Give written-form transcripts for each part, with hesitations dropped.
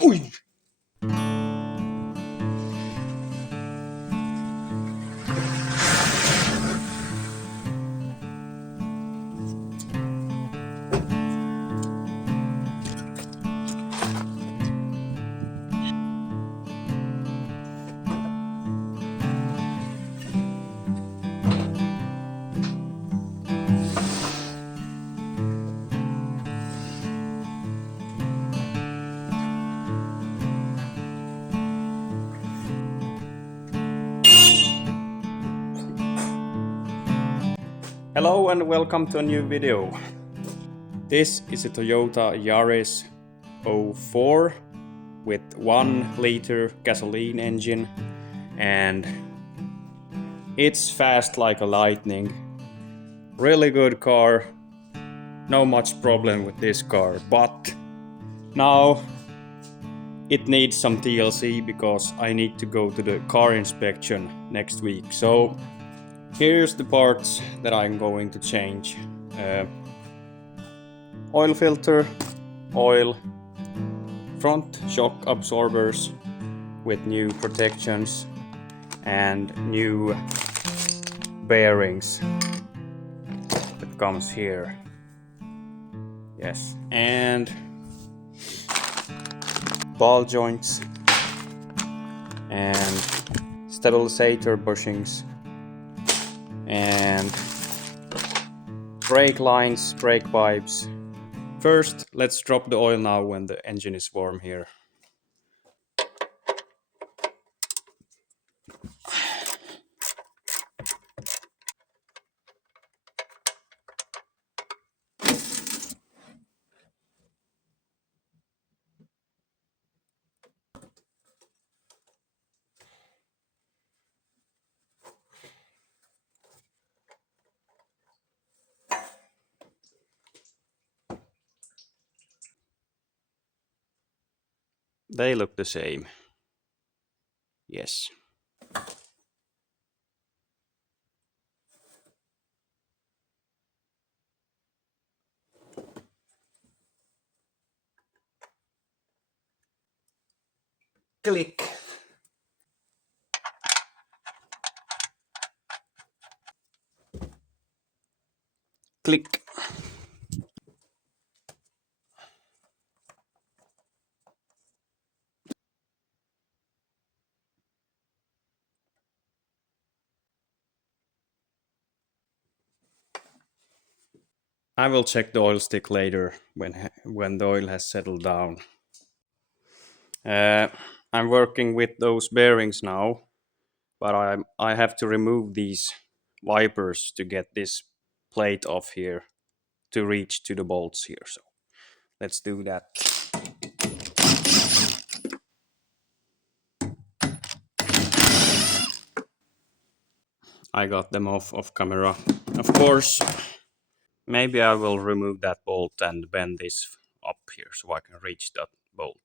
Ui. Hello and welcome to a new video. This is a Toyota Yaris 04 with 1 liter gasoline engine, and it's fast like a lightning. Really good car, no much problem with this car, but now it needs some TLC because I need to go to the car inspection next week. So here's the parts that I'm going to change. Oil filter, oil, front shock absorbers with new protections and new bearings that comes here. Yes, and ball joints and stabilizer bushings and brake lines, brake pipes. First, let's drop the oil now when the engine is warm here. They look the same. Yes. Click. Click. I will check the oil stick later when the oil has settled down. I'm working with those bearings now, but I have to remove these wipers to get this plate off here to reach to the bolts here. So let's do that. I got them off camera. Of course, maybe I will remove that bolt and bend this up here so I can reach that bolt.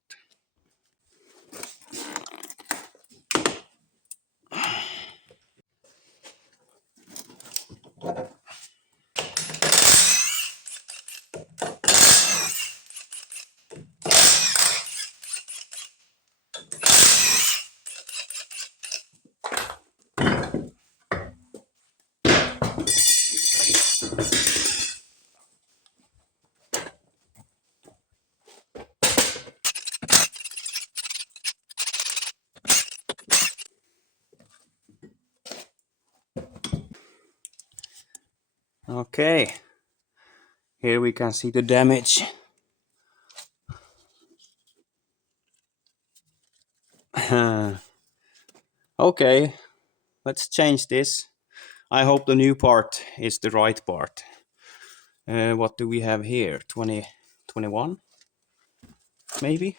Okay, here we can see the damage. Okay, let's change this. I hope the new part is the right part. What do we have here? 2021? Maybe?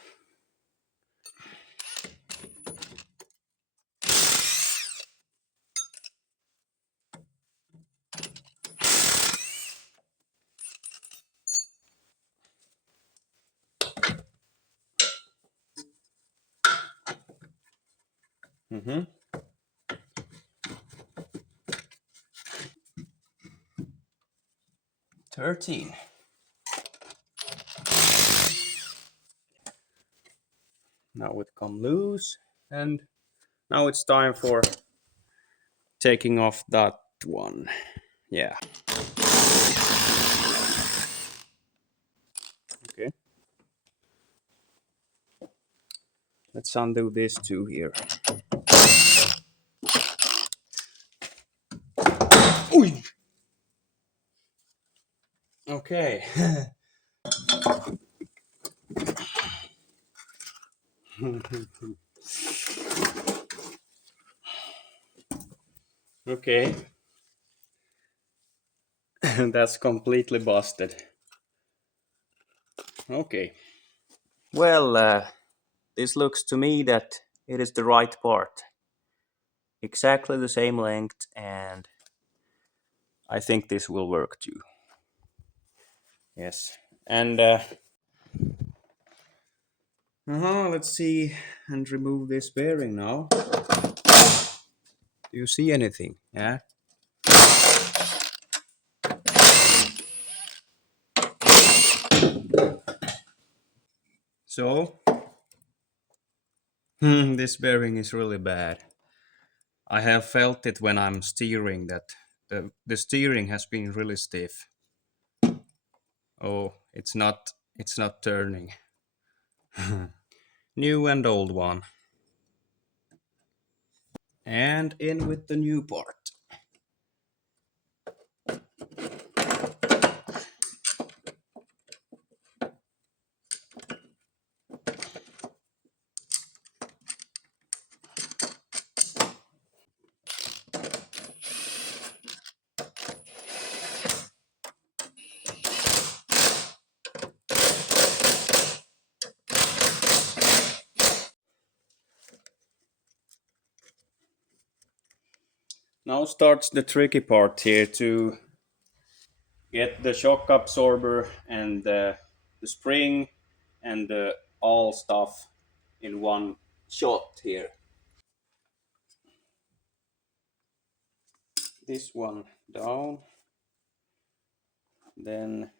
Mm-hmm. 13. Now it come loose, and now it's time for taking off that one. Yeah. Okay. Let's undo this too here. Ooh. Okay. Okay. That's completely busted. Okay. Well, this looks to me that it is the right part. Exactly the same length, and I think this will work too. Yes. And let's see and remove this bearing now. Do you see anything? Yeah. So, this bearing is really bad. I have felt it when I'm steering that the steering has been really stiff. Oh, it's not turning. New and old one. And in with the new part. Now starts the tricky part here to get the shock absorber and the spring and all stuff in one shot here. This one down, then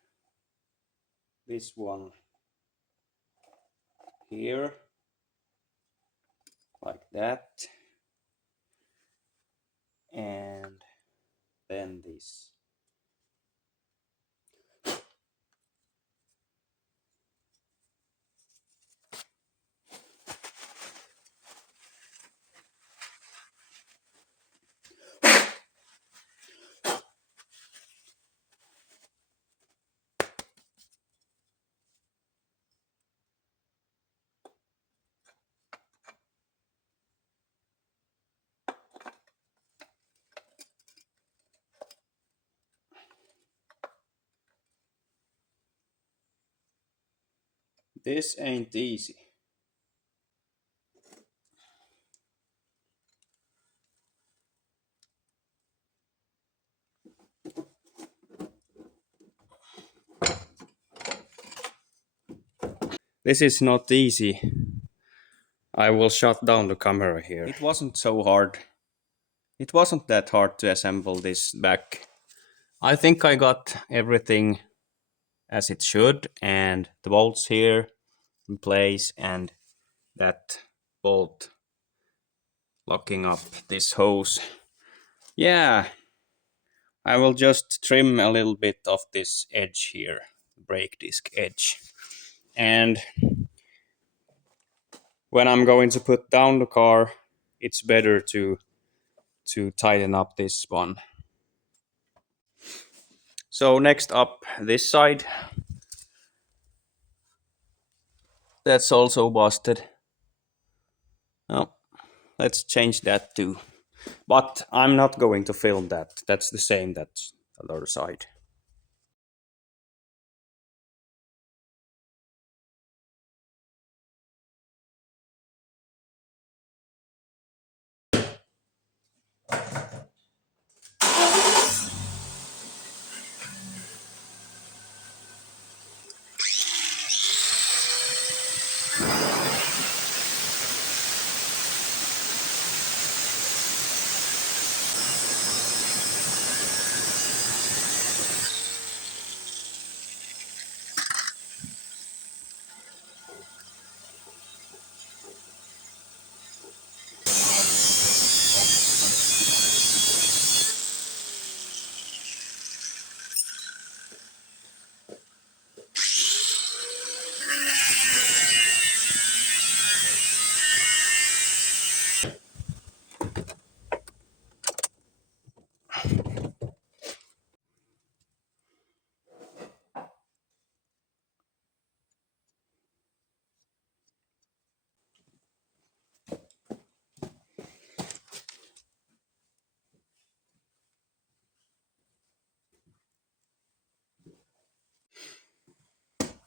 this one here, like that, and then this. This ain't easy. This is not easy. I will shut down the camera here. It wasn't so hard. It wasn't that hard to assemble this back. I think I got everything as it should, and the bolts here in place, and that bolt locking up this hose. Yeah, I will just trim a little bit of this edge here, brake disc edge. And when I'm going to put down the car, it's better to tighten up this one. So next up, this side. That's also busted. Oh, let's change that too. But I'm not going to film that. That's the same, that's the other side.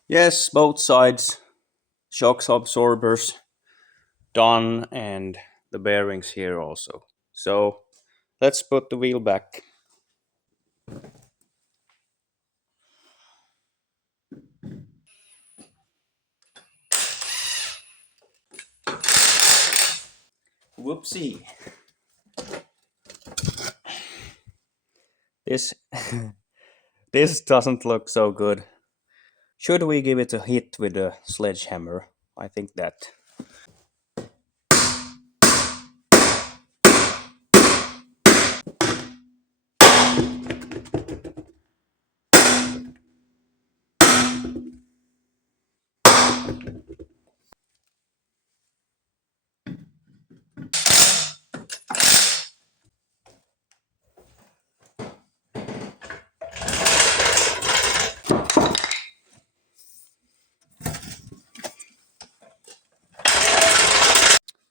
Yes, both sides, shocks absorbers done, and the bearings here also. So let's put the wheel back. Whoopsie. This this doesn't look so good. Should we give it a hit with a sledgehammer? I think that.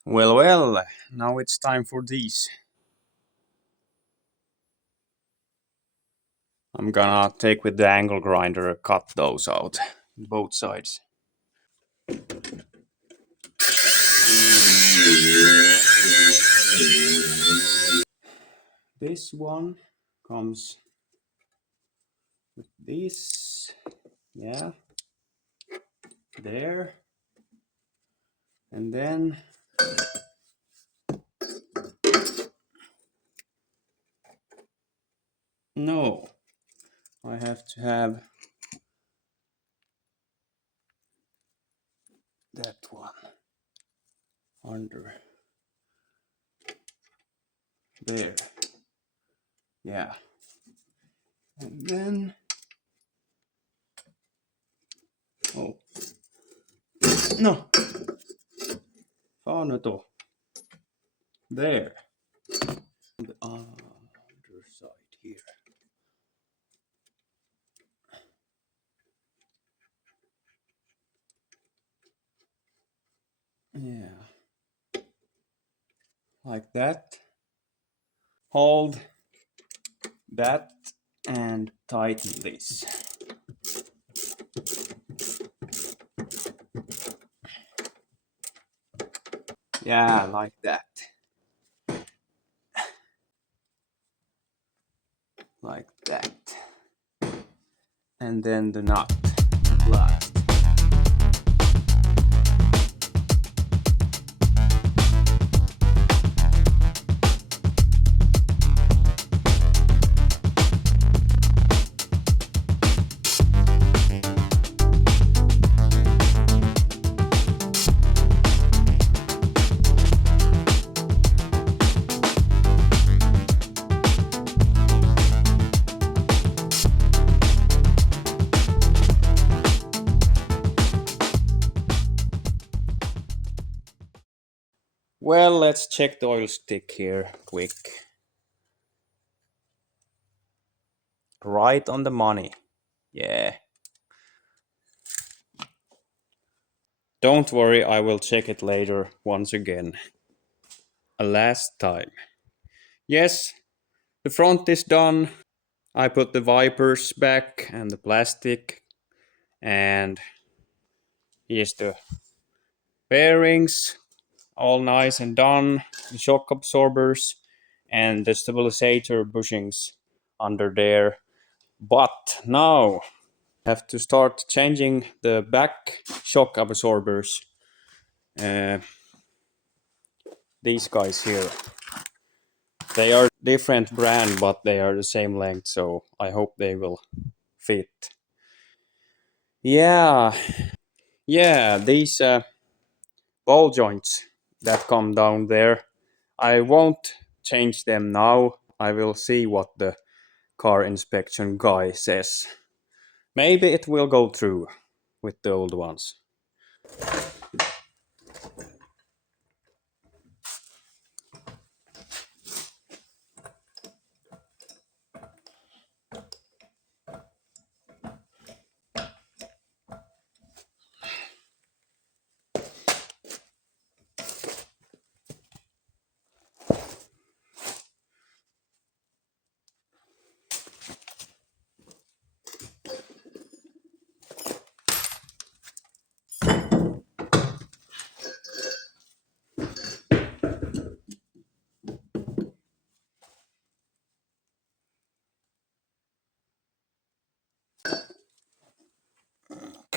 Well, now it's time for these. I'm gonna take with the angle grinder, cut those out, both sides. This one comes with this, yeah, there, and then no, I have to have that one under there, yeah, and then oh no, fan då, there, on the other side here, yeah, like that. Hold that and tighten this. Yeah, like that. Like that. And then the nut. Last. Well, let's check the oil stick here quick. Right on the money. Yeah. Don't worry, I will check it later once again. A last time. Yes, the front is done. I put the wipers back and the plastic, and here's the bearings, all nice and done. The shock absorbers and the stabilizer bushings under there. But now I have to start changing the back shock absorbers. Uh, these guys here. They are different brand, but they are the same length, so I hope they will fit. Yeah, yeah, these ball joints that come down there. I won't change them now. I will see what the car inspection guy says. Maybe it will go through with the old ones.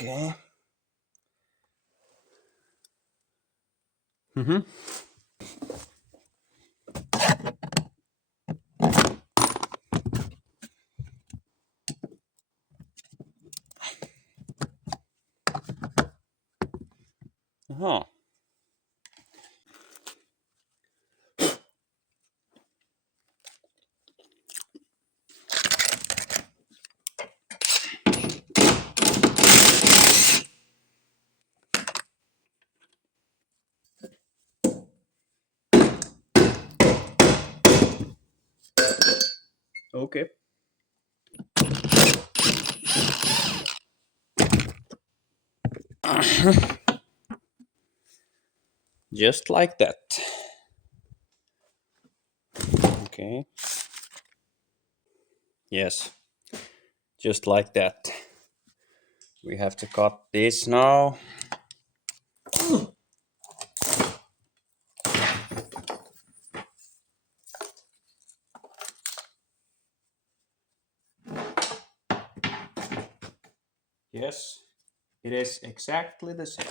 Okay. Mm-hmm. Uh-huh. Okay. Just like that. Okay. Yes. Just like that. We have to cut this now. Yes. It is exactly the same.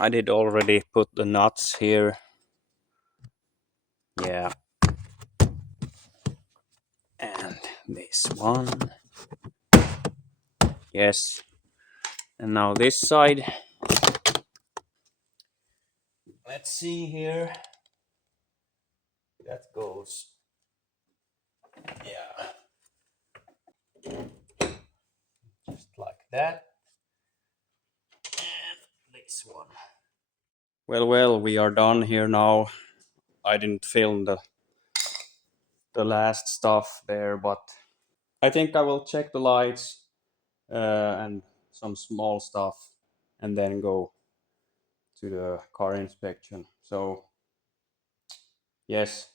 I did already put the nuts here. Yeah. And this one. Yes. And now this side. Let's see here. That goes. Yeah. Just like that. And this one. Well, we are done here now. I didn't film the last stuff there, but I think I will check the lights and some small stuff and then go to the car inspection. So, yes,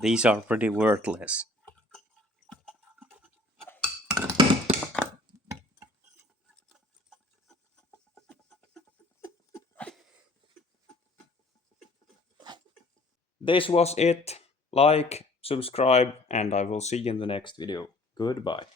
these are pretty worthless. This was it. Like, subscribe, and I will see you in the next video. Goodbye.